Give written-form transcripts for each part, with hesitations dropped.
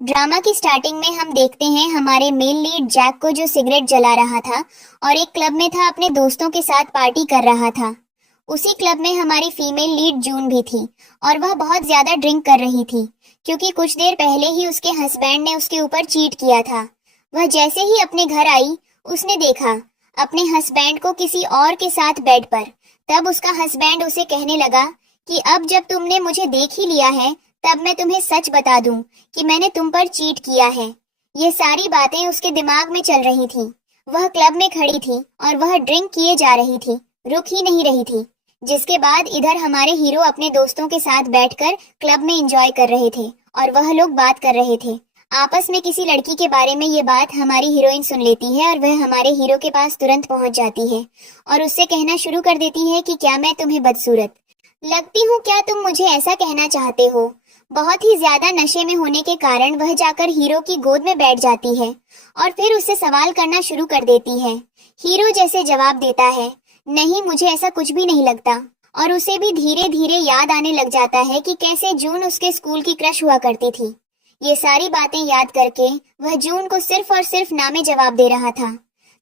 Drama की starting में हम देखते हैं हमारे मेन लीड जैक को जो सिगरेट जला रहा था और एक क्लब में था, अपने दोस्तों के साथ पार्टी कर रहा था। उसी क्लब में हमारी फीमेल लीड जून भी थी और वह बहुत ज्यादा ड्रिंक कर रही थी क्योंकि कुछ देर पहले ही उसके हस्बैंड ने उसके ऊपर चीट किया था। वह जैसे ही अपने घर आई, उसने देखा अपने हस्बैंड को किसी और के साथ बेड पर। तब उसका हस्बैंड उसे कहने लगा कि अब जब तुमने मुझे देख ही लिया है, तब मैं तुम्हें सच बता दूं कि मैंने तुम पर चीट किया है। ये सारी बातें उसके दिमाग में चल रही थी। वह क्लब में खड़ी थी और वह ड्रिंक किए जा रही थी, रुक ही नहीं रही थी। जिसके बाद इधर हमारे हीरो अपने दोस्तों के साथ बैठकर क्लब में एंजॉय कर रहे थे और वह लोग बात कर रहे थे आपस में किसी लड़की के बारे में। ये बात हमारी हीरोइन सुन लेती है और वह हमारे हीरो के पास तुरंत पहुंच जाती है और उससे कहना शुरू कर देती है कि क्या मैं तुम्हें बदसूरत लगती हूँ, क्या तुम मुझे ऐसा कहना चाहते हो। बहुत ही ज्यादा नशे में होने के कारण वह जाकर हीरो की गोद में बैठ जाती है और फिर उससे सवाल करना शुरू कर देती है। हीरो जैसे जवाब देता है, नहीं मुझे ऐसा कुछ भी नहीं लगता। और उसे भी धीरे धीरे याद आने लग जाता है कि कैसे जून उसके स्कूल की क्रश हुआ करती थी। ये सारी बातें याद करके वह जून को सिर्फ और सिर्फ नामे जवाब दे रहा था।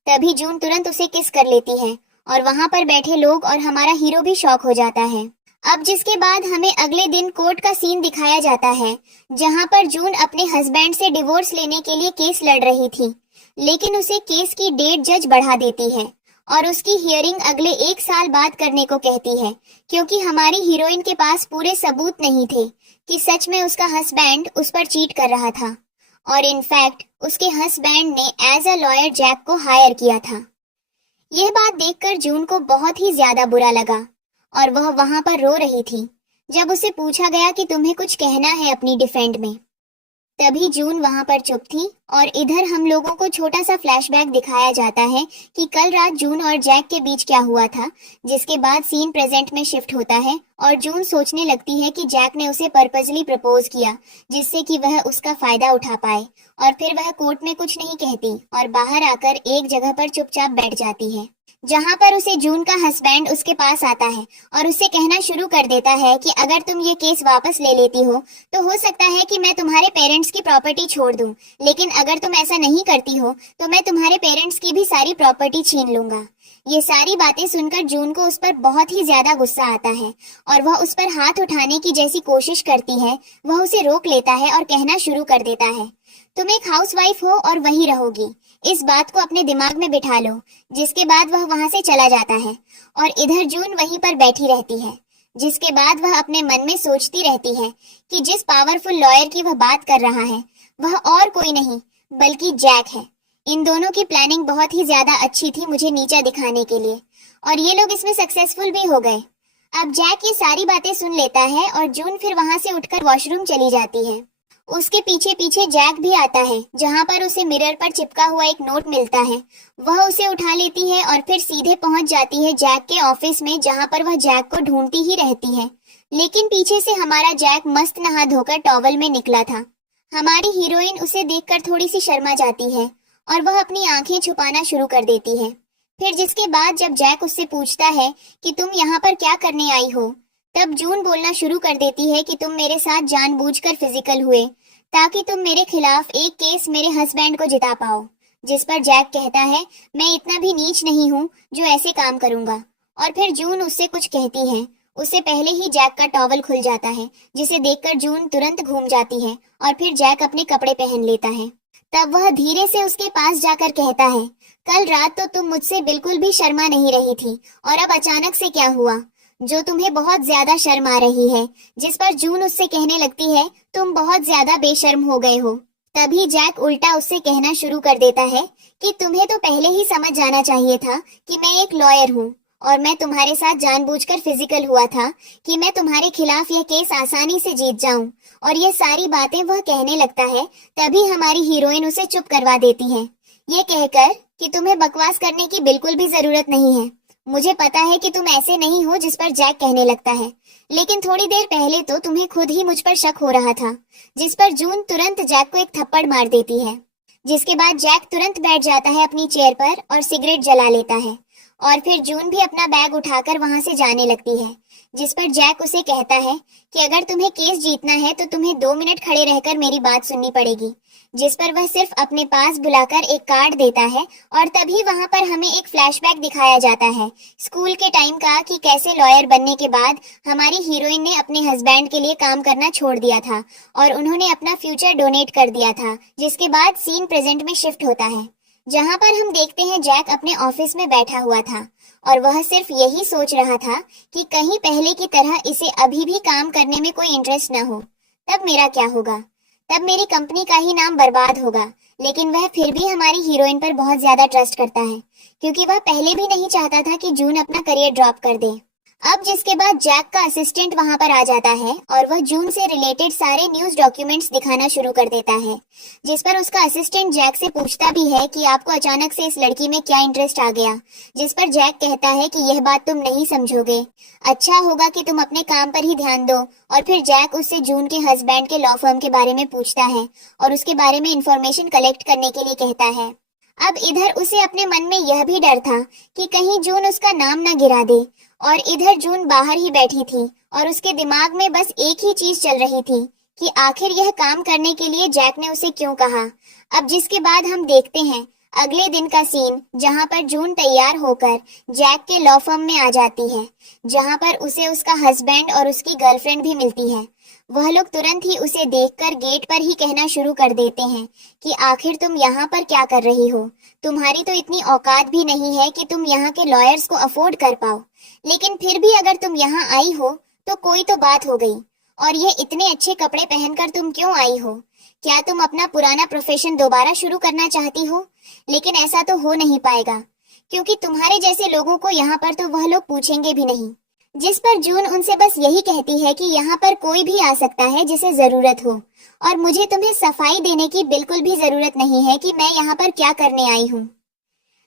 तभी जून तुरंत उसे किस कर लेती है और वहां पर बैठे लोग और हमारा हीरो भी शॉक हो जाता है। अब जिसके बाद हमें अगले दिन कोर्ट का सीन दिखाया जाता है, जहां पर जून अपने हस्बैंड से डिवोर्स लेने के लिए केस लड़ रही थी, लेकिन उसे केस की डेट जज बढ़ा देती है और उसकी हियरिंग अगले 1 साल बाद करने को कहती है, क्योंकि हमारी हीरोइन के पास पूरे सबूत नहीं थे कि सच में उसका हस्बैंड उस पर चीट कर रहा था। और इनफैक्ट उसके हस्बैंड ने एज अ लॉयर जैक को हायर किया था। यह बात देखकर जून को बहुत ही ज्यादा बुरा लगा और वह वहां पर रो रही थी। जब उसे पूछा गया कि तुम्हें कुछ कहना है अपनी डिफेंड में, तभी जून वहां पर चुप थी। और इधर हम लोगों को छोटा सा फ्लैशबैक दिखाया जाता है कि कल रात जून और जैक के बीच क्या हुआ था। जिसके बाद सीन प्रेजेंट में शिफ्ट होता है और जून सोचने लगती है कि जैक ने उसे पर्पसली प्रपोज किया जिससे कि वह उसका फायदा उठा पाए। और फिर वह कोर्ट में कुछ नहीं कहती और बाहर आकर एक जगह पर चुपचाप बैठ जाती है, जहां पर उसे जून का हस्बैंड उसके पास आता है और उससे कहना शुरू कर देता है कि अगर तुम ये केस वापस ले लेती तो हो सकता है कि मैं तुम्हारे पेरेंट्स की प्रॉपर्टी छोड़ दूं, लेकिन अगर तुम ऐसा नहीं करती हो तो मैं तुम्हारे पेरेंट्स की भी सारी प्रॉपर्टी छीन लूंगा। ये सारी बातें सुनकर जून को उस पर बहुत ही ज्यादा गुस्सा आता है और वह उस पर हाथ उठाने की जैसी कोशिश करती है, वह उसे रोक लेता है और कहना शुरू कर देता है, तुम एक हाउसवाइफ हो और वही रहोगी, इस बात को अपने दिमाग में बिठा लो। जिसके बाद वह वहां से चला जाता है और इधर जून वहीं पर बैठी रहती है। जिसके बाद वह अपने मन में सोचती रहती है कि जिस पावरफुल लॉयर की वह बात कर रहा है वह और कोई नहीं बल्कि जैक है। इन दोनों की प्लानिंग बहुत ही ज्यादा अच्छी थी मुझे नीचा दिखाने के लिए और ये लोग इसमें सक्सेसफुल भी हो गए। अब जैक ये सारी बातें सुन लेता है और जून फिर वहां से उठकर वॉशरूम चली जाती है। उसके पीछे पीछे जैक भी आता है, जहां पर उसे मिरर पर चिपका हुआ एक नोट मिलता है। वह उसे उठा लेती है और फिर सीधे पहुंच जाती है जैक के ऑफिस में, जहां पर वह जैक को ढूंढती ही रहती है। लेकिन पीछे से हमारा जैक मस्त नहा धोकर टॉवल में निकला था। हमारी हीरोइन उसे देखकर थोड़ी सी शर्मा जाती है और वह अपनी आंखें छुपाना शुरू कर देती है। फिर जिसके बाद जब जैक उससे पूछता है कि तुम यहाँ पर क्या करने आई हो, तब जून बोलना शुरू कर देती है कि तुम मेरे साथ जानबूझकर फिजिकल हुए ताकि तुम मेरे खिलाफ एक केस मेरे हस्बैंड को जिता पाओ। जिस पर जैक कहता है, मैं इतना भी नीच नहीं हूँ जो ऐसे काम करूंगा। और फिर जून उससे कुछ कहती है, उससे पहले ही जैक का टॉवल खुल जाता है, जिसे देखकर जून तुरंत घूम जाती है और फिर जैक अपने कपड़े पहन लेता है। तब वह धीरे से उसके पास जाकर कहता है, कल रात तो तुम मुझसे बिल्कुल भी शर्मा नहीं रही थी और अब अचानक से क्या हुआ जो तुम्हें बहुत ज्यादा शर्म आ रही है। जिस पर जून उससे कहने लगती है, तुम बहुत ज्यादा बेशर्म हो गए हो। तभी जैक उल्टा उससे कहना शुरू कर देता है कि तुम्हें तो पहले ही समझ जाना चाहिए था कि मैं एक लॉयर हूँ और मैं तुम्हारे साथ जानबूझकर फिजिकल हुआ था कि मैं तुम्हारे खिलाफ यह केस आसानी से जीत जाऊं। और ये सारी बातें वह कहने लगता है, तभी हमारी हीरोइन उसे चुप करवा देती है, ये कहकर कि तुम्हें बकवास करने की बिल्कुल भी जरूरत नहीं है। मुझे पता है कि तुम ऐसे नहीं हो। जिस पर जैक कहने लगता है, लेकिन थोड़ी देर पहले तो तुम्हें खुद ही मुझ पर शक हो रहा था। जिस पर जून तुरंत जैक को एक थप्पड़ मार देती है। जिसके बाद जैक तुरंत बैठ जाता है अपनी चेयर पर और सिगरेट जला लेता है और फिर जून भी अपना बैग उठाकर वहां से जाने लगती है। जिस पर जैक उसे कहता है कि अगर तुम्हें केस जीतना है तो तुम्हें 2 मिनट खड़े रहकर मेरी बात सुननी पड़ेगी। जिस पर वह सिर्फ अपने पास बुलाकर एक कार्ड देता है और तभी वहां पर हमें एक फ्लैशबैक दिखाया जाता है स्कूल के टाइम का, कि कैसे लॉयर बनने के बाद हमारी हीरोइन ने अपने हस्बैंड के लिए काम करना छोड़ दिया था और उन्होंने अपना फ्यूचर डोनेट कर दिया था। जिसके बाद सीन प्रेजेंट में शिफ्ट होता है, जहां पर हम देखते हैं जैक अपने ऑफिस में बैठा हुआ था और वह सिर्फ यही सोच रहा था कि कहीं पहले की तरह इसे अभी भी काम करने में कोई इंटरेस्ट न हो। तब मेरा क्या होगा? तब मेरी कंपनी का ही नाम बर्बाद होगा। लेकिन वह फिर भी हमारी हीरोइन पर बहुत ज्यादा ट्रस्ट करता है, क्योंकि वह पहले भी नहीं चाहता था कि जून अपना करियर ड्रॉप कर दे। अब जिसके बाद जैक का असिस्टेंट वहां पर आ जाता है और वह जून से रिलेटेड सारे न्यूज डॉक्यूमेंट्स दिखाना शुरू कर देता है। जिस पर उसका असिस्टेंट जैक से पूछता भी है कि आपको अचानक से इस लड़की में क्या इंटरेस्ट आ गया। जिस पर जैक कहता है कि यह बात तुम नहीं समझोगे, अच्छा होगा कि तुम अपने काम पर ही ध्यान दो। और फिर जैक उससे जून के हस्बैंड के लॉ फर्म के बारे में पूछता है और उसके बारे में इंफॉर्मेशन कलेक्ट करने के लिए कहता है। अब इधर उसे अपने मन में यह भी डर था कि कहीं जून उसका नाम न गिरा दे, और इधर जून बाहर ही बैठी थी और उसके दिमाग में बस एक ही चीज चल रही थी कि आखिर यह काम करने के लिए जैक ने उसे क्यों कहा। अब जिसके बाद हम देखते हैं अगले दिन का सीन, जहां पर जून तैयार होकर जैक के लॉ फर्म में आ जाती है, जहां पर उसे उसका हस्बैंड और उसकी गर्लफ्रेंड भी मिलती है। वह लोग तुरंत ही उसे देखकर गेट पर ही कहना शुरू कर देते हैं कि आखिर तुम यहाँ पर क्या कर रही हो? तुम्हारी तो इतनी औकात भी नहीं है कि तुम यहाँ के लॉयर्स को अफोर्ड कर पाओ, लेकिन फिर भी अगर तुम यहाँ आई हो तो कोई तो बात हो गई। और ये इतने अच्छे कपड़े पहनकर तुम क्यों आई हो? क्या तुम अपना पुराना प्रोफेशन दोबारा शुरू करना चाहती हो? लेकिन ऐसा तो हो नहीं पाएगा, क्योंकि तुम्हारे जैसे लोगों को यहाँ पर तो वह लोग पूछेंगे भी नहीं। जिस पर जून उनसे बस यही कहती है कि यहाँ पर कोई भी आ सकता है जिसे जरूरत हो, और मुझे तुम्हें सफाई देने की बिल्कुल भी जरूरत नहीं है कि मैं यहाँ पर क्या करने आई हूँ।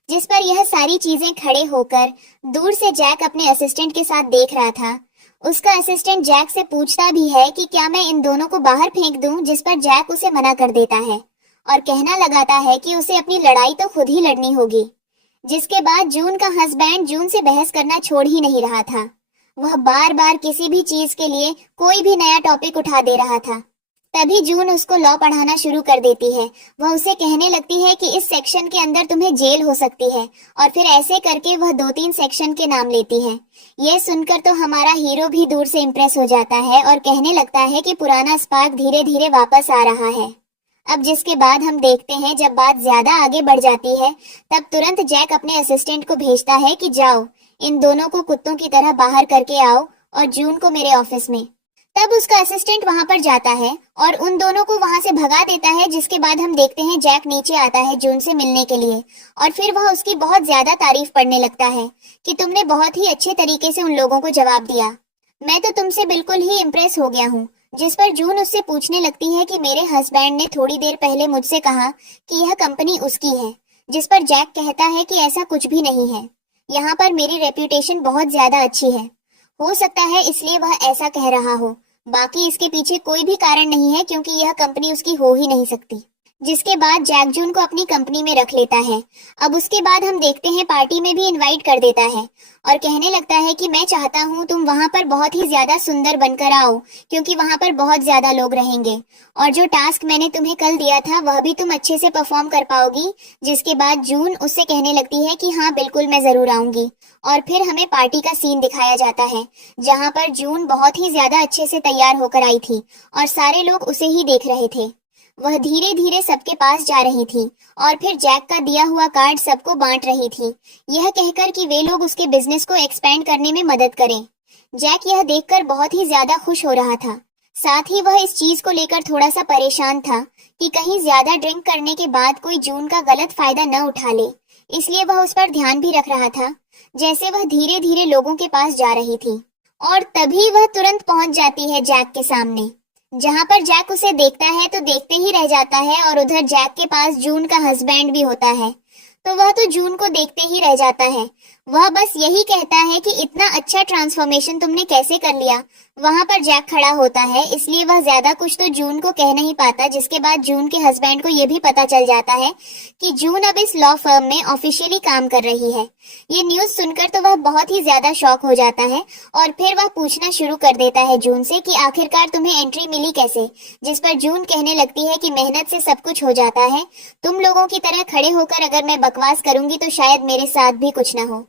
जिस पर यह सारी चीजें खड़े होकर दूर से जैक अपने असिस्टेंट के साथ देख रहा था। उसका असिस्टेंट जैक से पूछता भी है कि क्या मैं इन दोनों को बाहर फेंक दूं, जिस पर जैक उसे मना कर देता है और कहना लगाता है कि उसे अपनी लड़ाई तो खुद ही लड़नी होगी। जिसके बाद जून का हस्बैंड जून से बहस करना छोड़ ही नहीं रहा था। वह बार बार किसी भी चीज के लिए कोई भी नया टॉपिक उठा दे रहा था। तभी जून उसको लॉ पढ़ाना शुरू कर देती है। वह उसे कहने लगती है कि इस सेक्शन के अंदर तुम्हें जेल हो सकती है, और फिर ऐसे करके वह 2-3 सेक्शन के नाम लेती है। यह सुनकर तो हमारा हीरो भी दूर से इम्प्रेस हो जाता है और कहने लगता है कि पुराना स्पार्क धीरे धीरे वापस आ रहा है। अब जिसके बाद हम देखते हैं जब बात ज्यादा आगे बढ़ जाती है, तब तुरंत जैक अपने असिस्टेंट को भेजता है कि जाओ इन दोनों को कुत्तों की तरह बाहर करके आओ और जून को मेरे ऑफिस में। तब उसका असिस्टेंट वहां पर जाता है और उन दोनों को वहां से भगा देता है। जिसके बाद हम देखते हैं जैक नीचे आता है जून से मिलने के लिए, और फिर वह उसकी बहुत ज्यादा तारीफ पढ़ने लगता है कि तुमने बहुत ही अच्छे तरीके से उन लोगों को जवाब दिया, मैं तो तुमसे बिल्कुल ही इम्प्रेस हो गया हूँ। जिस पर जून उससे पूछने लगती है कि मेरे हस्बैंड ने थोड़ी देर पहले मुझसे कहा कि यह कंपनी उसकी है। जिस पर जैक कहता है कि ऐसा कुछ भी नहीं है, यहाँ पर मेरी रेप्यूटेशन बहुत ज्यादा अच्छी है, हो सकता है इसलिए वह ऐसा कह रहा हो, बाकी इसके पीछे कोई भी कारण नहीं है, क्योंकि यह कंपनी उसकी हो ही नहीं सकती। जिसके बाद जैक जून को अपनी कंपनी में रख लेता है। अब उसके बाद हम देखते हैं पार्टी में भी इनवाइट कर देता है और कहने लगता है कि मैं चाहता हूँ तुम वहां पर बहुत ही ज्यादा सुंदर बनकर आओ, क्योंकि वहां पर बहुत ज्यादा लोग रहेंगे, और जो टास्क मैंने तुम्हें कल दिया था वह भी तुम अच्छे से परफॉर्म कर पाओगी। जिसके बाद जून उससे कहने लगती है कि हाँ बिल्कुल मैं जरूर आऊंगी, और फिर हमें पार्टी का सीन दिखाया जाता है, जहाँ पर जून बहुत ही ज्यादा अच्छे से तैयार होकर आई थी और सारे लोग उसे ही देख रहे थे। वह धीरे धीरे सबके पास जा रही थी और फिर जैक का दिया हुआ कार्ड सबको बांट रही थी, यह कहकर कि वे लोग उसके बिजनेस को एक्सपेंड करने में मदद करें। जैक यह देखकर बहुत ही ज्यादा खुश हो रहा था, साथ ही वह इस चीज को लेकर थोड़ा सा परेशान था कि कहीं ज्यादा ड्रिंक करने के बाद कोई जून का गलत फायदा न उठा ले, इसलिए वह उस पर ध्यान भी रख रहा था जैसे वह धीरे धीरे लोगों के पास जा रही थी। और तभी वह तुरंत पहुंच जाती है जैक के सामने, जहां पर जैक उसे देखता है तो देखते ही रह जाता है, और उधर जैक के पास जून का हस्बैंड भी होता है, तो वह तो जून को देखते ही रह जाता है। वह बस यही कहता है कि इतना अच्छा ट्रांसफॉर्मेशन तुमने कैसे कर लिया, वहां पर जैक खड़ा होता है, इसलिए वह ज्यादा कुछ तो जून को कह नहीं पाता, जिसके बाद जून के हस्बैंड को यह भी पता चल जाता है कि जून अब इस लॉ फर्म में ऑफिशियली काम कर रही है। ये न्यूज सुनकर तो वह बहुत ही ज्यादा शॉक हो जाता है और फिर वह पूछना शुरू कर देता है जून से कि आखिरकार तुम्हें एंट्री मिली कैसे, जिस पर जून कहने लगती है कि मेहनत से सब कुछ हो जाता है, तुम लोगों की तरह खड़े होकर अगर मैं बकवास करूंगी तो शायद मेरे साथ भी कुछ ना हो।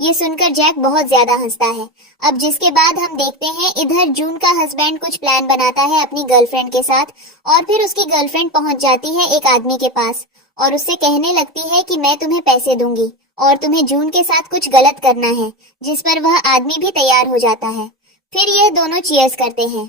ये सुनकर जैक बहुत ज्यादा हंसता है। अब जिसके बाद हम देखते हैं इधर जून का हस्बैंड कुछ प्लान बनाता है अपनी गर्लफ्रेंड के साथ और फिर उसकी गर्लफ्रेंड पहुंच जाती है एक आदमी के पास और उससे कहने लगती है कि मैं तुम्हें पैसे दूंगी और तुम्हें जून के साथ कुछ गलत करना है, जिस पर वह आदमी भी तैयार हो जाता है। फिर यह दोनों चीयर्स करते हैं।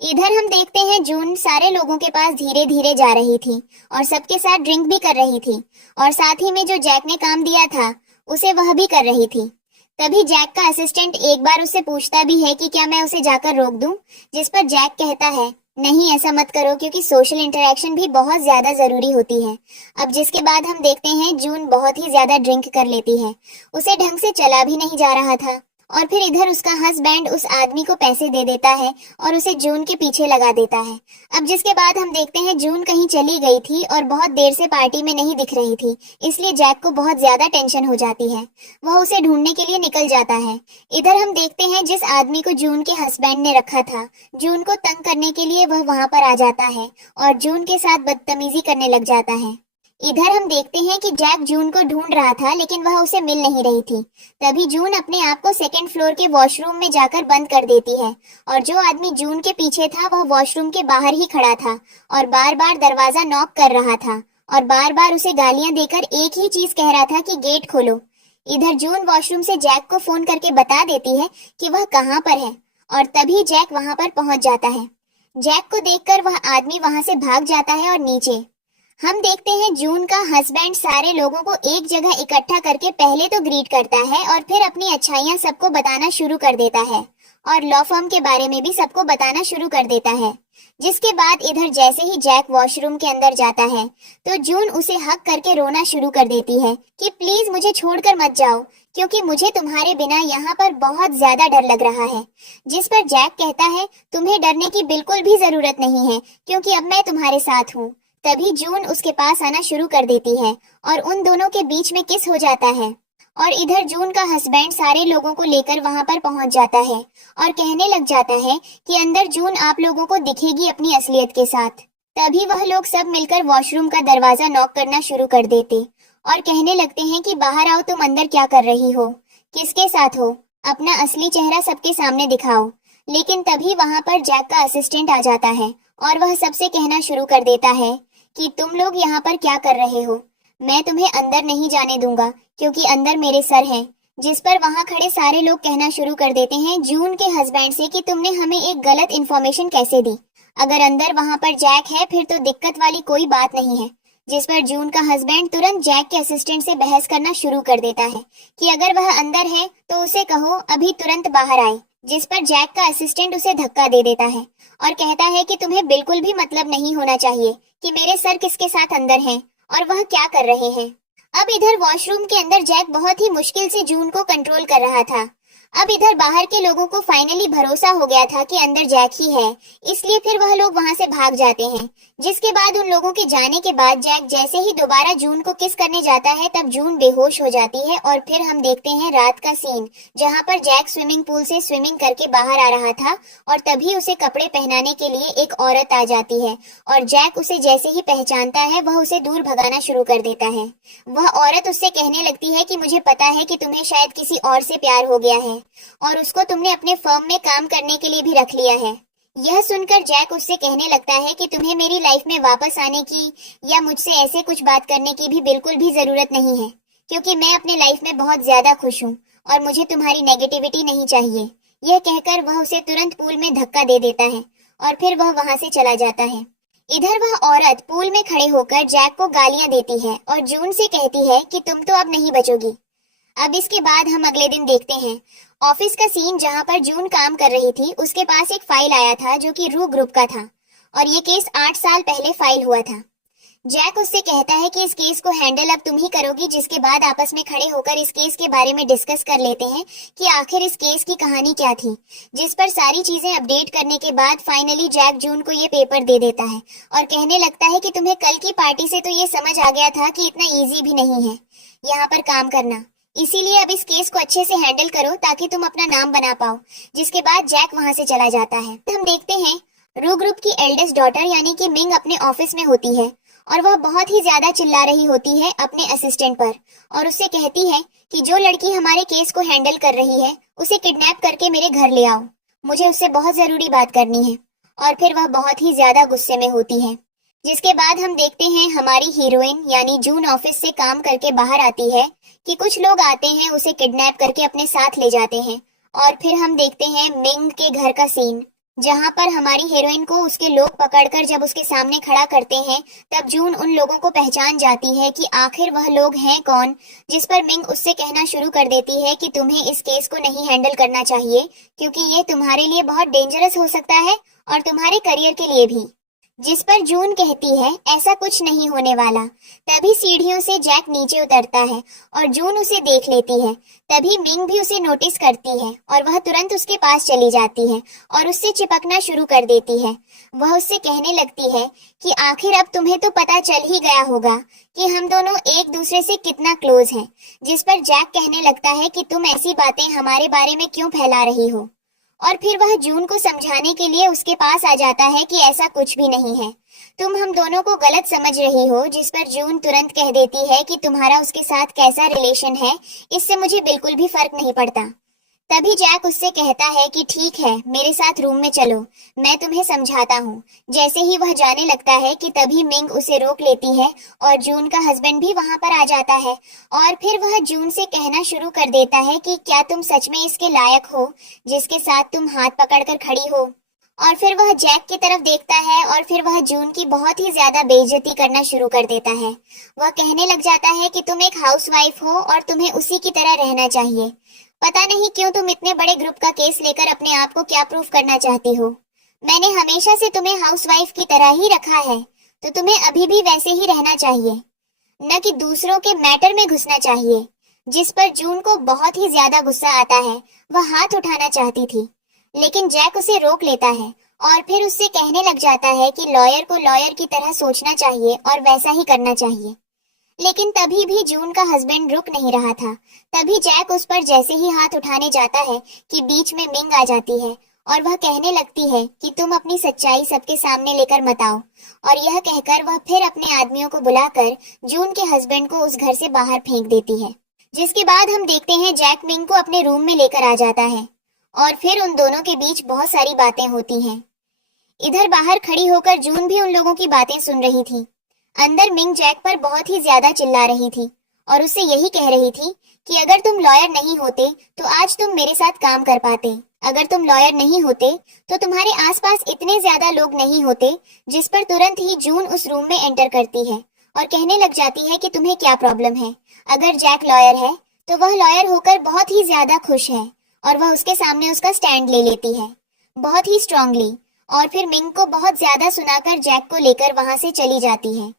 इधर हम देखते हैं जून सारे लोगों के पास धीरे धीरे जा रही थी और सबके साथ ड्रिंक भी कर रही थी और साथ ही में जो जैक ने काम दिया था उसे वह भी कर रही थी। तभी जैक का असिस्टेंट एक बार उससे पूछता भी है कि क्या मैं उसे जाकर रोक दूं, जिस पर जैक कहता है नहीं ऐसा मत करो क्योंकि सोशल इंटरेक्शन भी बहुत ज्यादा जरूरी होती है। अब जिसके बाद हम देखते हैं जून बहुत ही ज्यादा ड्रिंक कर लेती है, उसे ढंग से चला भी नहीं जा रहा था और फिर इधर उसका हस्बैंड उस आदमी को पैसे दे देता है और उसे जून के पीछे लगा देता है। अब जिसके बाद हम देखते हैं जून कहीं चली गई थी और बहुत देर से पार्टी में नहीं दिख रही थी, इसलिए जैक को बहुत ज्यादा टेंशन हो जाती है। वह उसे ढूंढने के लिए निकल जाता है। इधर हम देखते हैं जिस आदमी को जून के हस्बैंड ने रखा था, जून को तंग करने के लिए वह वहां पर आ जाता है और जून के साथ बदतमीजी करने लग जाता है। इधर हम देखते हैं कि जैक जून को ढूंढ रहा था लेकिन वह उसे मिल नहीं रही थी। तभी जून अपने आप को सेकंड फ्लोर के वॉशरूम में जाकर बंद कर देती है और जो आदमी जून के पीछे था वह वॉशरूम के बाहर ही खड़ा था और बार बार दरवाजा नॉक कर रहा था और बार बार उसे गालियां देकर एक ही चीज कह रहा था कि गेट खोलो। इधर जून वॉशरूम से जैक को फोन करके बता देती है कि वह कहाँ पर है और तभी जैक वहां पर पहुंच जाता है। जैक को देखकर वह आदमी वहां से भाग जाता है और नीचे हम देखते हैं जून का हस्बैंड सारे लोगों को एक जगह इकट्ठा करके पहले तो ग्रीट करता है और फिर अपनी अच्छाइयां सबको बताना शुरू कर देता है और लॉ फर्म के बारे में भी सबको बताना शुरू कर देता है। जिसके बाद इधर जैसे ही जैक वॉशरूम के अंदर जाता है तो जून उसे हक करके रोना शुरू कर देती है कि प्लीज मुझे छोड़कर मत जाओ क्योंकि मुझे तुम्हारे बिना यहाँ पर बहुत ज्यादा डर लग रहा है। जिस पर जैक कहता है तुम्हें डरने की बिल्कुल भी जरूरत नहीं है क्योंकि अब मैं तुम्हारे साथ हूँ। तभी जून उसके पास आना शुरू कर देती है और उन दोनों के बीच में किस हो जाता है और इधर जून का हस्बैंड सारे लोगों को लेकर वहां पर पहुंच जाता है और कहने लग जाता है कि अंदर जून आप लोगों को दिखेगी अपनी असलियत के साथ। तभी वह लोग सब मिलकर वॉशरूम का दरवाजा नॉक करना शुरू कर देते और कहने लगते हैं कि बाहर आओ, तुम अंदर क्या कर रही हो, किसके साथ हो, अपना असली चेहरा सबके सामने दिखाओ। लेकिन तभी वहां पर जैक का असिस्टेंट आ जाता है और वह सबसे कहना शुरू कर देता है कि तुम लोग यहाँ पर क्या कर रहे हो, मैं तुम्हें अंदर नहीं जाने दूंगा क्योंकि अंदर मेरे सर हैं। जिस पर वहां खड़े सारे लोग कहना शुरू कर देते हैं जून के हस्बैंड से कि तुमने हमें एक गलत इन्फॉर्मेशन कैसे दी, अगर अंदर वहां पर जैक है फिर तो दिक्कत वाली कोई बात नहीं है। जिस पर जून का हस्बैंड तुरंत जैक के असिस्टेंट से बहस करना शुरू कर देता है कि अगर वह अंदर है तो उसे कहो अभी तुरंत बाहर आए। जिस पर जैक का असिस्टेंट उसे धक्का दे देता है और कहता है कि तुम्हें बिल्कुल भी मतलब नहीं होना चाहिए कि मेरे सर किसके साथ अंदर हैं और वह क्या कर रहे हैं। अब इधर वॉशरूम के अंदर जैक बहुत ही मुश्किल से जून को कंट्रोल कर रहा था। अब इधर बाहर के लोगों को फाइनली भरोसा हो गया था कि अंदर जैक ही है, इसलिए फिर वह लोग वहां से भाग जाते हैं। जिसके बाद उन लोगों के जाने के बाद जैक जैसे ही दोबारा जून को किस करने जाता है तब जून बेहोश हो जाती है और फिर हम देखते हैं रात का सीन जहां पर जैक स्विमिंग पूल से स्विमिंग करके बाहर आ रहा था और तभी उसे कपड़े पहनाने के लिए एक औरत आ जाती है और जैक उसे जैसे ही पहचानता है वह उसे दूर भगाना शुरू कर देता है। वह औरत उससे कहने लगती है कि मुझे पता है कि तुम्हें शायद किसी और से प्यार हो गया है और उसको तुमने अपने फर्म में काम करने के लिए भी रख लिया है। यह सुनकर जैक उससे कहने लगता है कि तुम्हें मेरी लाइफ में वापस आने की या मुझसे ऐसे कुछ बात करने की भी बिल्कुल भी जरूरत नहीं है क्योंकि मैं अपने लाइफ में बहुत ज्यादा खुश हूँ और मुझे तुम्हारी नेगेटिविटी नहीं चाहिए। यह कहकर वह उसे तुरंत पूल में धक्का दे देता है और फिर वह वहां से चला जाता है। इधर वह औरत पूल में खड़े होकर जैक को गालियां देती है और जून से कहती है कि तुम तो अब नहीं बचोगी। अब इसके बाद हम अगले दिन देखते हैं ऑफिस का सीन जहां पर जून काम कर रही थी। उसके पास एक फाइल आया था जो कि रू ग्रुप का था और ये केस 8 साल पहले फाइल हुआ था। जैक उससे कहता है कि इस केस को हैंडल अब तुम ही करोगी, जिसके बाद आपस में खड़े होकर इस केस के बारे में डिस्कस कर लेते हैं कि आखिर इस केस की कहानी क्या थी। जिस पर सारी चीजें अपडेट करने के बाद फाइनली जैक जून को ये पेपर दे देता है और कहने लगता है कि तुम्हें कल की पार्टी से तो ये समझ आ गया था कि इतना ईजी भी नहीं है यहाँ पर काम करना, इसीलिए अब इस केस को अच्छे से हैंडल करो ताकि तुम अपना नाम बना पाओ। जिसके बाद जैक वहां से चला जाता है। हम देखते हैं रू ग्रुप की एल्डेस्ट डॉटर यानी कि मिंग अपने ऑफिस में होती है और वह बहुत ही ज्यादा चिल्ला रही होती है अपने असिस्टेंट पर और उससे कहती है कि जो लड़की हमारे केस को हैंडल कर रही है उसे किडनैप करके मेरे घर ले आओ, मुझे उससे बहुत जरूरी बात करनी है। और फिर वह बहुत ही ज्यादा गुस्से में होती है। जिसके बाद हम देखते हैं हमारी हीरोइन यानी जून ऑफिस से काम करके बाहर आती है कि कुछ लोग आते हैं उसे किडनैप करके अपने साथ ले जाते हैं। और फिर हम देखते हैं मिंग के घर का सीन, जहां पर हमारी हीरोइन को उसके लोग पकड़कर जब उसके सामने खड़ा करते हैं तब जून उन लोगों को पहचान जाती है कि आखिर वह लोग हैं कौन। जिस पर मिंग उससे कहना शुरू कर देती है कि तुम्हें इस केस को नहीं हैंडल करना चाहिए क्योंकि ये तुम्हारे लिए बहुत डेंजरस हो सकता है और तुम्हारे करियर के लिए भी। जिस पर जून कहती है ऐसा कुछ नहीं होने वाला। तभी सीढ़ियों से जैक नीचे उतरता है और जून उसे देख लेती है। तभी मिंग भी उसे नोटिस करती है और वह तुरंत उसके पास चली जाती है और उससे चिपकना शुरू कर देती है। वह उससे कहने लगती है कि आखिर अब तुम्हें तो पता चल ही गया होगा कि हम दोनों एक दूसरे से कितना क्लोज हैं। जिस पर जैक कहने लगता है कि तुम ऐसी बातें हमारे बारे में क्यों फैला रही हो। और फिर वह जून को समझाने के लिए उसके पास आ जाता है कि ऐसा कुछ भी नहीं है, तुम हम दोनों को गलत समझ रही हो। जिस पर जून तुरंत कह देती है कि तुम्हारा उसके साथ कैसा रिलेशन है इससे मुझे बिल्कुल भी फर्क नहीं पड़ता। तभी जैक उससे कहता है कि ठीक है मेरे साथ रूम में चलो, मैं तुम्हें समझाता हूँ। जैसे ही वह जाने लगता है कि तभी मिंग उसे रोक लेती है और जून का हस्बैंड भी वहां पर आ जाता है। और फिर वह जून से कहना शुरू कर देता है कि क्या तुम सच में इसके लायक हो जिसके साथ तुम हाथ पकड़कर खड़ी हो। और फिर वह जैक की तरफ देखता है और फिर वह जून की बहुत ही ज्यादा बेइज्जती करना शुरू कर देता है। वह कहने लग जाता है कि तुम एक हाउसवाइफ हो और तुम्हें उसी की तरह रहना चाहिए। पता नहीं क्यों तुम इतने बड़े ग्रुप का केस लेकर अपने आप को क्या प्रूफ करना चाहती हो। मैंने हमेशा से तुम्हें हाउसवाइफ की तरह ही रखा है तो तुम्हें अभी भी वैसे ही रहना चाहिए, न कि दूसरों के मैटर में घुसना चाहिए। जिस पर जून को बहुत ही ज्यादा गुस्सा आता है। वह हाथ उठाना चाहती थी लेकिन जैक उसे रोक लेता है और फिर उससे कहने लग जाता है कि लॉयर को लॉयर की तरह सोचना चाहिए और वैसा ही करना चाहिए। लेकिन तभी भी जून का हस्बैंड रुक नहीं रहा था। तभी जैक उस पर जैसे ही हाथ उठाने जाता है कि बीच में मिंग आ जाती है और वह कहने लगती है कि तुम अपनी सच्चाई सबके सामने लेकर मत आओ। और यह कहकर वह फिर अपने आदमियों को बुलाकर जून के हस्बैंड को उस घर से बाहर फेंक देती है। जिसके बाद हम देखते हैं जैक मिंग को अपने रूम में लेकर आ जाता है और फिर उन दोनों के बीच बहुत सारी बातें होती हैं। इधर बाहर खड़ी होकर जून भी उन लोगों की बातें सुन रही थी। अंदर मिंग जैक पर बहुत ही ज्यादा चिल्ला रही थी और उससे यही कह रही थी कि अगर तुम लॉयर नहीं होते तो आज तुम मेरे साथ काम कर पाते। अगर तुम लॉयर नहीं होते तो तुम्हारे आसपास इतने ज्यादा लोग नहीं होते। जिस पर तुरंत ही जून उस रूम में एंटर करती है और कहने लग जाती है कि तुम्हें क्या प्रॉब्लम है। अगर जैक लॉयर है तो वह लॉयर होकर बहुत ही ज्यादा खुश है और वह उसके सामने उसका स्टैंड ले लेती है बहुत ही स्ट्रांगली। और फिर मिंग को बहुत ज्यादा सुनाकर जैक को लेकर वहां से चली जाती है।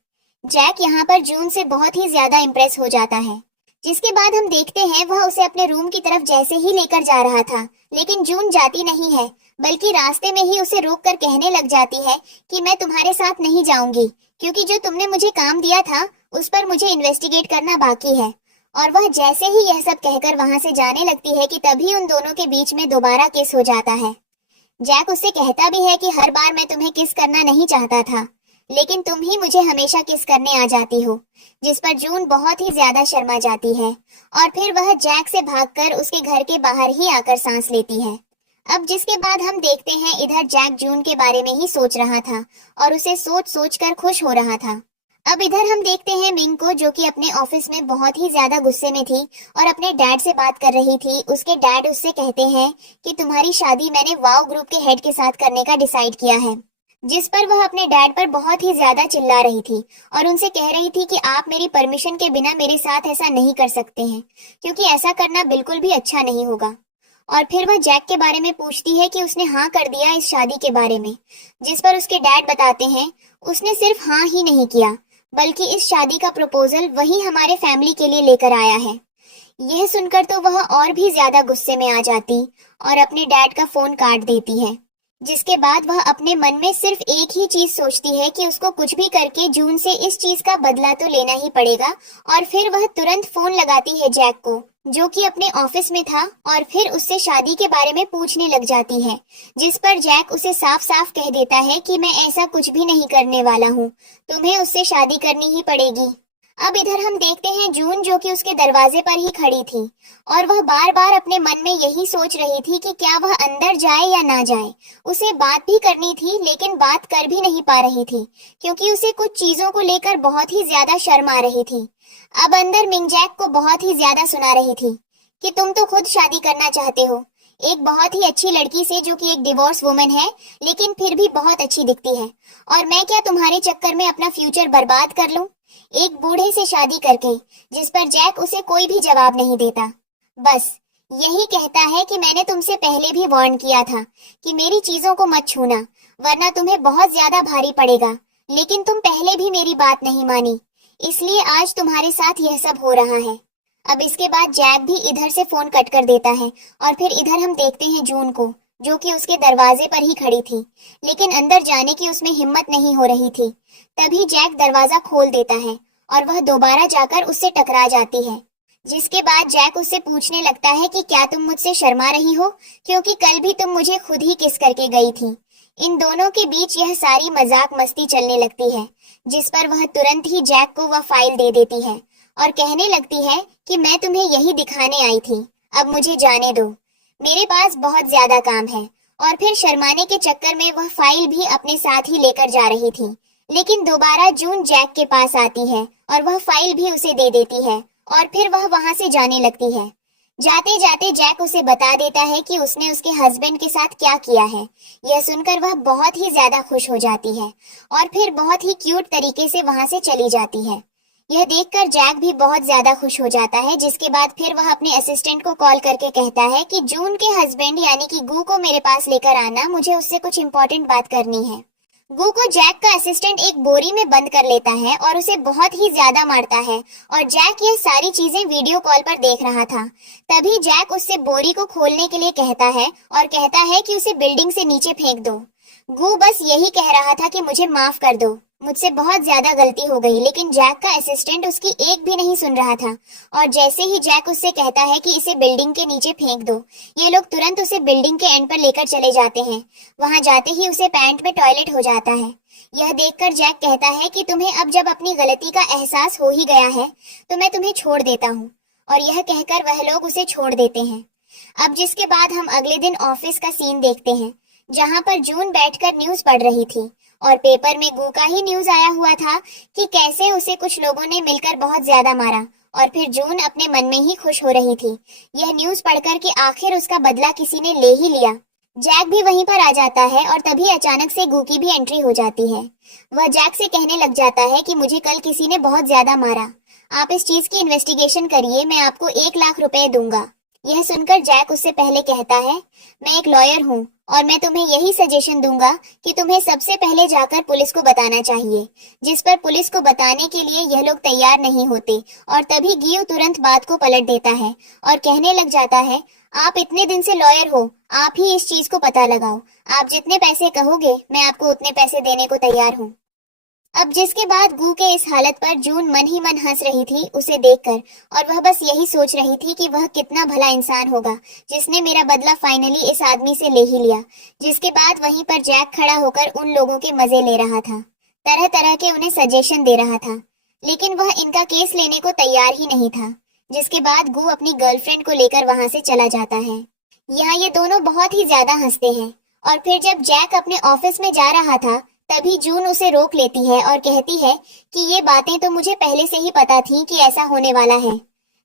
जैक यहाँ पर जून से बहुत ही ज्यादा इम्प्रेस हो जाता है। जिसके बाद हम देखते हैं वह उसे अपने रूम की तरफ जैसे ही लेकर जा रहा था लेकिन जून जाती नहीं है, बल्कि रास्ते में ही उसे रोककर कहने लग जाती है कि मैं तुम्हारे साथ नहीं जाऊंगी क्योंकि जो तुमने मुझे काम दिया था उस पर मुझे इन्वेस्टिगेट करना बाकी है। और वह जैसे ही यह सब कहकर वहां से जाने लगती है कि तभी उन दोनों के बीच में दोबारा किस हो जाता है। जैक उससे कहता भी है कि हर बार मैं तुम्हें किस करना नहीं चाहता था लेकिन तुम ही मुझे हमेशा किस करने आ जाती हो। जिस पर जून बहुत ही ज्यादा शर्मा जाती है और फिर वह जैक से भागकर उसके घर के बाहर ही आकर सांस लेती है। अब जिसके बाद हम देखते हैं इधर जैक जून के बारे में ही सोच रहा था और उसे सोच सोच कर खुश हो रहा था। अब इधर हम देखते हैं मिंग को जो कि अपने ऑफिस में बहुत ही ज्यादा गुस्से में थी और अपने डैड से बात कर रही थी। उसके डैड उससे कहते हैं कि तुम्हारी शादी मैंने वाव ग्रुप के हेड के साथ करने का डिसाइड किया है। जिस पर वह अपने डैड पर बहुत ही ज्यादा चिल्ला रही थी और उनसे कह रही थी कि आप मेरी परमिशन के बिना मेरे साथ ऐसा नहीं कर सकते हैं क्योंकि ऐसा करना बिल्कुल भी अच्छा नहीं होगा। और फिर वह जैक के बारे में पूछती है कि उसने हाँ कर दिया इस शादी के बारे में। जिस पर उसके डैड बताते हैं उसने सिर्फ हाँ ही नहीं किया बल्कि इस शादी का प्रपोजल वही हमारे फैमिली के लिए लेकर आया है। यह सुनकर तो वह और भी ज्यादा गुस्से में आ जाती और अपने डैड का फोन काट देती है। जिसके बाद वह अपने मन में सिर्फ एक ही चीज सोचती है कि उसको कुछ भी करके जून से इस चीज का बदला तो लेना ही पड़ेगा। और फिर वह तुरंत फोन लगाती है जैक को, जो कि अपने ऑफिस में था, और फिर उससे शादी के बारे में पूछने लग जाती है। जिस पर जैक उसे साफ साफ कह देता है कि मैं ऐसा कुछ भी नहीं करने वाला हूँ, तुम्हें उससे शादी करनी ही पड़ेगी। अब इधर हम देखते हैं जून, जो कि उसके दरवाजे पर ही खड़ी थी और वह बार बार अपने मन में यही सोच रही थी कि क्या वह अंदर जाए या ना जाए। उसे बात भी करनी थी लेकिन बात कर भी नहीं पा रही थी, क्योंकि उसे कुछ चीजों को लेकर बहुत ही ज्यादा शर्म आ रही थी। अब अंदर मिंग जैक को बहुत ही ज्यादा सुना रही थी कि तुम तो खुद शादी करना चाहते हो, एक बहुत ही अच्छी लड़की से जो कि एक डिवोर्स वुमन है लेकिन फिर भी बहुत अच्छी दिखती है, और मैं क्या तुम्हारे चक्कर में अपना फ्यूचर बर्बाद कर लूं, एक बूढ़े से शादी करके। जिस पर जैक उसे कोई भी जवाब नहीं देता, बस यही कहता है कि मैंने तुमसे पहले भी वार्न किया था कि मेरी चीजों को मत छूना, वरना तुम्हें बहुत ज्यादा भारी पड़ेगा, लेकिन तुम पहले भी मेरी बात नहीं मानी, इसलिए आज तुम्हारे साथ यह सब हो रहा है। अब इसके बाद जैक भी इधर से फोन कट कर देता है और फिर इधर हम देखते हैं जून को, जो कि उसके दरवाजे पर ही खड़ी थी, लेकिन अंदर जाने की उसमें हिम्मत नहीं हो रही थी। तभी जैक दरवाजा खोल देता है और वह दोबारा जाकर उससे टकरा जाती है। जिसके बाद जैक उससे पूछने लगता है कि क्या तुम मुझसे शर्मा रही हो, क्योंकि कल भी तुम मुझे खुद ही किस करके गई थी। इन दोनों के बीच यह सारी मजाक मस्ती चलने लगती है, जिस पर वह तुरंत ही जैक को वह फाइल दे देती है और कहने लगती है कि मैं तुम्हें यही दिखाने आई थी, अब मुझे जाने दो, मेरे पास बहुत ज्यादा काम है। और फिर शर्माने के चक्कर में वह फाइल भी अपने साथ ही लेकर जा रही थी, लेकिन दोबारा जून जैक के पास आती है और वह फाइल भी उसे दे देती है और फिर वह वहां से जाने लगती है। जाते जाते जैक उसे बता देता है कि उसने उसके हस्बैंड के साथ क्या किया है। यह सुनकर वह बहुत ही ज्यादा खुश हो जाती है और फिर बहुत ही क्यूट तरीके से वहां से चली जाती है। यह देखकर जैक भी बहुत ज्यादा खुश हो जाता है। जिसके बाद फिर वह अपने असिस्टेंट को कॉल करके कहता है कि जून के हस्बैंड यानी कि गू को मेरे पास लेकर आना, मुझे उससे कुछ इम्पोर्टेंट बात करनी है। गू को जैक का असिस्टेंट एक बोरी में बंद कर लेता है और उसे बहुत ही ज्यादा मारता है, और जैक यह सारी चीजें वीडियो कॉल पर देख रहा था। तभी जैक उससे बोरी को खोलने के लिए कहता है और कहता है कि उसे बिल्डिंग से नीचे फेंक दो। गू बस यही कह रहा था कि मुझे माफ कर दो, मुझसे बहुत ज्यादा गलती हो गई, लेकिन जैक का असिस्टेंट उसकी एक भी नहीं सुन रहा था। और जैसे ही जैक उससे कहता है कि इसे बिल्डिंग के नीचे फेंक दो, ये लोग तुरंत उसे बिल्डिंग के एंड पर लेकर चले जाते हैं। वहां जाते ही उसे पैंट में टॉयलेट हो जाता है। यह देखकर जैक कहता है कि तुम्हें अब जब अपनी गलती का एहसास हो ही गया है तो मैं तुम्हें छोड़ देता हूँ, और यह कहकर वह लोग उसे छोड़ देते हैं। अब जिसके बाद हम अगले दिन ऑफिस का सीन देखते हैं, जहाँ पर जून बैठकर न्यूज पढ़ रही थी और पेपर में गू का ही न्यूज आया हुआ था कि कैसे उसे कुछ लोगों ने मिलकर बहुत ज्यादा मारा, और फिर जून अपने मन में ही खुश हो रही थी यह न्यूज पढ़कर कि आखिर उसका बदला किसी ने ले ही लिया। जैक भी वहीं पर आ जाता है और तभी अचानक से गू की भी एंट्री हो जाती है। वह जैक से कहने लग जाता है कि मुझे कल किसी ने बहुत ज्यादा मारा, आप इस चीज की इन्वेस्टिगेशन करिए, मैं आपको 1 लाख रुपए दूंगा। यह सुनकर जैक उससे पहले कहता है, मैं एक लॉयर हूँ और मैं तुम्हें यही सजेशन दूंगा कि तुम्हें सबसे पहले जाकर पुलिस को बताना चाहिए। जिस पर पुलिस को बताने के लिए यह लोग तैयार नहीं होते, और तभी गियो तुरंत बात को पलट देता है और कहने लग जाता है, आप इतने दिन से लॉयर हो, आप ही इस चीज को पता लगाओ, आप जितने पैसे कहोगे मैं आपको उतने पैसे देने को तैयार हूँ। अब जिसके बाद गू के इस हालत पर जून मन ही मन हंस रही थी उसे देखकर, और वह बस यही सोच रही थी कि वह कितना भला इंसान होगा जिसने मेरा बदला फाइनली इस आदमी से ले ही लिया। जिसके बाद वहीं पर जैक खड़ा होकर उन लोगों के मजे ले रहा था, तरह तरह के उन्हें सजेशन दे रहा था, लेकिन वह इनका केस लेने को तैयार ही नहीं था। जिसके बाद गू अपनी गर्लफ्रेंड को लेकर वहां से चला जाता है। यहाँ ये दोनों बहुत ही ज्यादा हंसते हैं, और फिर जब जैक अपने ऑफिस में जा रहा था तभी जून उसे रोक लेती है और कहती है कि ये बातें तो मुझे पहले से ही पता थी कि ऐसा होने वाला है।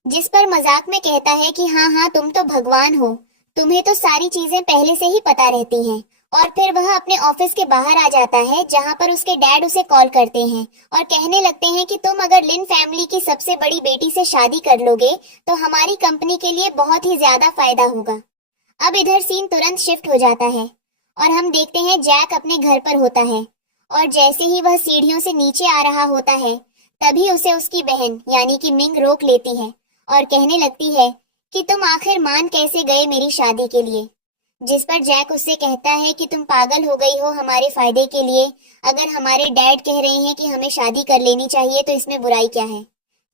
जिस पर मजाक में कहता है कि हाँ हाँ तुम तो भगवान हो, तुम्हें तो सारी चीजें पहले से ही पता रहती हैं। और फिर वह अपने ऑफिस के बाहर आ जाता है, जहाँ पर उसके डैड उसे कॉल करते हैं और कहने लगते हैं कि तुम अगर लिन फैमिली की सबसे बड़ी बेटी से शादी कर लोगे तो हमारी कंपनी के लिए बहुत ही ज्यादा फायदा होगा। अब इधर सीन तुरंत शिफ्ट हो जाता है और हम देखते हैं जैक अपने घर पर होता है, और जैसे ही वह सीढ़ियों से नीचे आ रहा होता है तभी उसे उसकी बहन यानी कि मिंग रोक लेती है और कहने लगती है कि तुम आखिर मान कैसे गए मेरी शादी के लिए। जिस पर जैक उससे कहता है कि तुम पागल हो गई हो हमारे फायदे के लिए। अगर हमारे डैड कह रहे हैं कि हमें शादी कर लेनी चाहिए तो इसमें बुराई क्या है।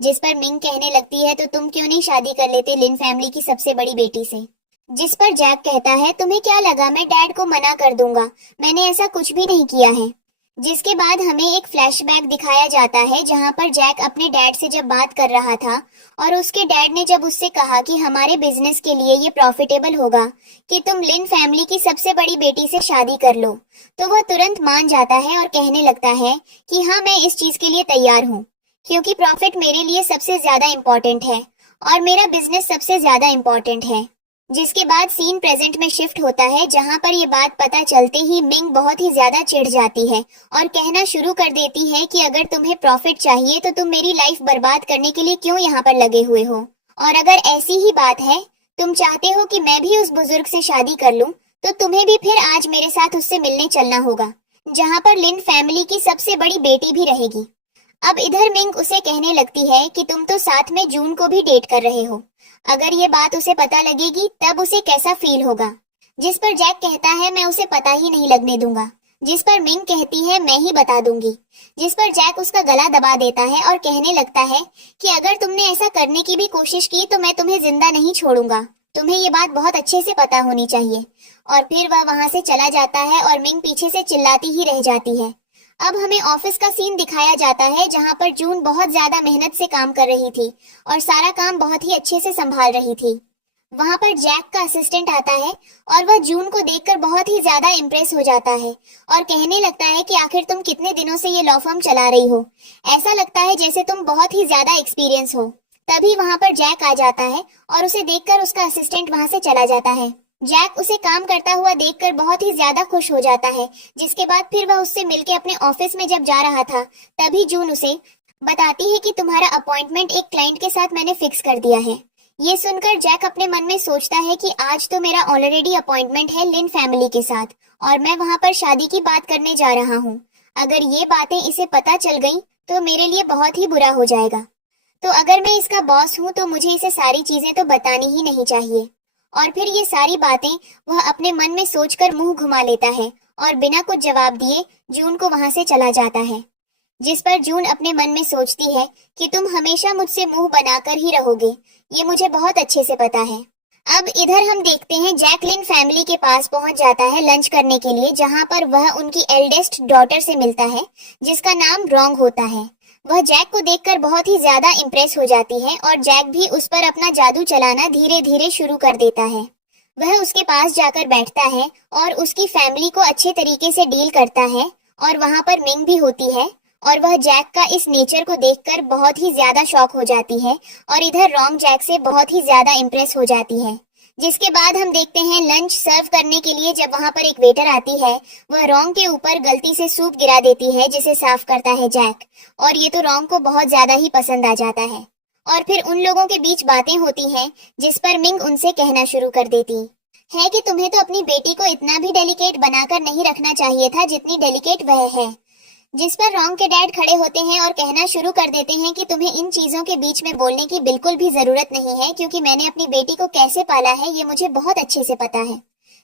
जिस पर मिंग कहने लगती है तो तुम क्यों नहीं शादी कर लेते लिन फैमिली की सबसे बड़ी बेटी से। जिस पर जैक कहता है तुम्हें क्या लगा मैं डैड को मना कर दूंगा, मैंने ऐसा कुछ भी नहीं किया है। जिसके बाद हमें एक फ्लैशबैक दिखाया जाता है जहां पर जैक अपने डैड से जब बात कर रहा था और उसके डैड ने जब उससे कहा कि हमारे बिजनेस के लिए ये प्रॉफिटेबल होगा कि तुम लिन फैमिली की सबसे बड़ी बेटी से शादी कर लो, तो वह तुरंत मान जाता है और कहने लगता है कि हाँ मैं इस चीज के लिए तैयार हूँ, क्योंकि प्रॉफिट मेरे लिए सबसे ज्यादा इम्पोर्टेंट है और मेरा बिजनेस सबसे ज्यादा इम्पोर्टेंट है। जिसके बाद सीन प्रेजेंट में शिफ्ट होता है जहां पर ये बात पता चलते ही मिंग बहुत ही ज्यादा चिढ़ जाती है और कहना शुरू कर देती है कि अगर तुम्हें प्रॉफिट चाहिए तो तुम मेरी लाइफ बर्बाद करने के लिए क्यों यहाँ पर लगे हुए हो, और अगर ऐसी ही बात है तुम चाहते हो कि मैं भी उस बुजुर्ग से शादी कर लूं तो तुम्हें भी फिर आज मेरे साथ उससे मिलने चलना होगा जहाँ पर लिन फैमिली की सबसे बड़ी बेटी भी रहेगी। अब इधर मिंग उसे कहने लगती है कि तुम तो साथ में जून को भी डेट कर रहे हो, अगर ये बात उसे पता लगेगी तब उसे कैसा फील होगा। जिस पर जैक कहता है मैं उसे पता ही नहीं लगने दूंगा। जिस पर मिंग कहती है मैं ही बता दूंगी। जिस पर जैक उसका गला दबा देता है और कहने लगता है कि अगर तुमने ऐसा करने की भी कोशिश की तो मैं तुम्हें जिंदा नहीं छोड़ूंगा, तुम्हें ये बात बहुत अच्छे से पता होनी चाहिए। और फिर वह वहां से चला जाता है और मिंग पीछे से चिल्लाती ही रह जाती है। अब हमें ऑफिस का सीन दिखाया जाता है जहां पर जून बहुत ज्यादा मेहनत से काम कर रही थी और सारा काम बहुत ही अच्छे से संभाल रही थी। वहां पर जैक का असिस्टेंट आता है और वह जून को देखकर बहुत ही ज्यादा इम्प्रेस हो जाता है और कहने लगता है कि आखिर तुम कितने दिनों से ये लॉ फर्म चला रही हो, ऐसा लगता है जैसे तुम बहुत ही ज्यादा एक्सपीरियंस हो। तभी वहां पर जैक आ जाता है और उसे देखकर उसका असिस्टेंट वहां से चला जाता है। जैक उसे काम करता हुआ देखकर बहुत ही ज्यादा खुश हो जाता है। जिसके बाद फिर वह उससे मिलके अपने ऑफिस में जब जा रहा था तभी जून उसे बताती है कि तुम्हारा अपॉइंटमेंट एक क्लाइंट के साथ मैंने फिक्स कर दिया है। ये सुनकर जैक अपने मन में सोचता है कि आज तो मेरा ऑलरेडी अपॉइंटमेंट है लिन फैमिली के साथ और मैं वहां पर शादी की बात करने जा रहा हूँ। अगर ये बातें इसे पता चल गई तो मेरे लिए बहुत ही बुरा हो जाएगा, तो अगर मैं इसका बॉस हूँ तो मुझे इसे सारी चीजें तो बतानी ही नहीं चाहिए। और फिर ये सारी बातें वह अपने मन में सोचकर मुंह घुमा लेता है और बिना कुछ जवाब दिए जून को वहां से चला जाता है। जिस पर जून अपने मन में सोचती है कि तुम हमेशा मुझसे मुंह बनाकर ही रहोगे, ये मुझे बहुत अच्छे से पता है। अब इधर हम देखते हैं जैकलिन फैमिली के पास पहुंच जाता है लंच करने के लिए, जहां पर वह उनकी एल्डेस्ट डॉटर से मिलता है जिसका नाम रॉन्ग होता है। वह जैक को देखकर बहुत ही ज्यादा इम्प्रेस हो जाती है और जैक भी उस पर अपना जादू चलाना धीरे धीरे शुरू कर देता है। वह उसके पास जाकर बैठता है और उसकी फैमिली को अच्छे तरीके से डील करता है और वहां पर मिंग भी होती है और वह जैक का इस नेचर को देखकर बहुत ही ज्यादा शॉक हो जाती है और इधर रॉन्ग जैक से बहुत ही ज्यादा इम्प्रेस हो जाती है। जिसके बाद हम देखते हैं लंच सर्व करने के लिए जब वहां पर एक वेटर आती है, वह रॉन्ग के ऊपर गलती से सूप गिरा देती है जिसे साफ करता है जैक, और ये तो रॉन्ग को बहुत ज्यादा ही पसंद आ जाता है। और फिर उन लोगों के बीच बातें होती हैं जिस पर मिंग उनसे कहना शुरू कर देती है कि तुम्हें तो अपनी बेटी को इतना भी डेलिकेट बनाकर नहीं रखना चाहिए था जितनी डेलिकेट वह है। जिस पर रॉन्ग के डैड खड़े होते हैं और कहना शुरू कर देते हैं कि तुम्हें इन चीजों के बीच में बोलने की बिल्कुल भी जरूरत नहीं है, क्योंकि मैंने अपनी बेटी को कैसे पाला है ये मुझे बहुत अच्छे से पता है।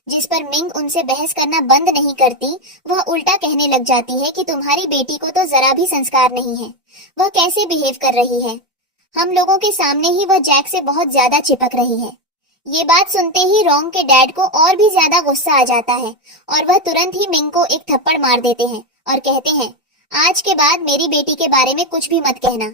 जिस पर मिंग उनसे बहस करना बंद नहीं करती, वह उल्टा कहने लग जाती है कि तुम्हारी बेटी को तो जरा भी संस्कार नहीं है, वह कैसे बिहेव कर रही है। हम लोगों के सामने ही वह जैक से बहुत ज्यादा चिपक रही है। ये बात सुनते ही रॉन्ग के डैड को और भी ज्यादा गुस्सा आ जाता है और वह तुरंत ही मिंग को एक थप्पड़ मार देते हैं और कहते हैं आज के बाद मेरी बेटी के बारे में कुछ भी मत कहना।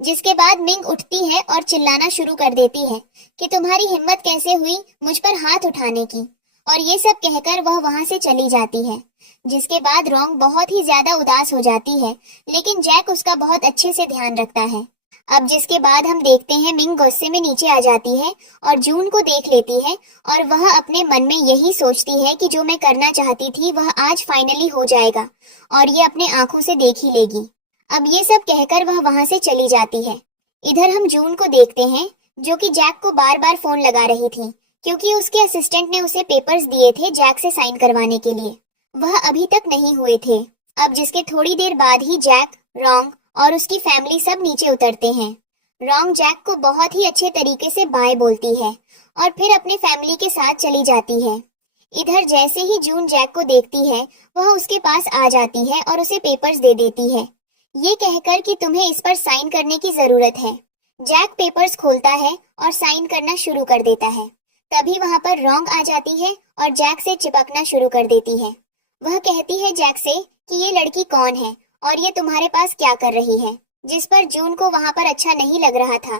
जिसके बाद मिंग उठती है और चिल्लाना शुरू कर देती है कि तुम्हारी हिम्मत कैसे हुई मुझ पर हाथ उठाने की, और ये सब कहकर वह वहां से चली जाती है। जिसके बाद रॉन्ग बहुत ही ज्यादा उदास हो जाती है, लेकिन जैक उसका बहुत अच्छे से ध्यान रखता है। अब जिसके बाद हम देखते हैं मिंग गुस्से में नीचे आ जाती है और जून को देख लेती है और वह अपने मन में यही सोचती है कि जो मैं करना चाहती थी वह आज फाइनली हो जाएगा और ये अपने आंखों से देख ही लेगी। अब ये सब कहकर वह वहां से चली जाती है। इधर हम जून को देखते हैं जो कि जैक को बार बार फोन लगा रही थी, क्योंकि उसके असिस्टेंट ने उसे पेपर्स दिए थे जैक से साइन करवाने के लिए, वह अभी तक नहीं हुए थे। अब जिसके थोड़ी देर बाद ही जैक, रॉन्ग और उसकी फैमिली सब नीचे उतरते हैं। रॉन्ग जैक को बहुत ही अच्छे तरीके से बाय बोलती है और फिर अपने फैमिली के साथ चली जाती है। इधर जैसे ही जून जैक को देखती है, वह उसके पास आ जाती है और उसे पेपर्स दे देती है, ये कहकर कि तुम्हें इस पर साइन करने की जरूरत है। जैक पेपर्स खोलता है और साइन करना शुरू कर देता है। तभी वहां पर रॉन्ग आ जाती है और जैक से चिपकना शुरू कर देती है। वह कहती है जैक से कि ये लड़की कौन है और ये तुम्हारे पास क्या कर रही है, जिस पर जून को वहां पर अच्छा नहीं लग रहा था।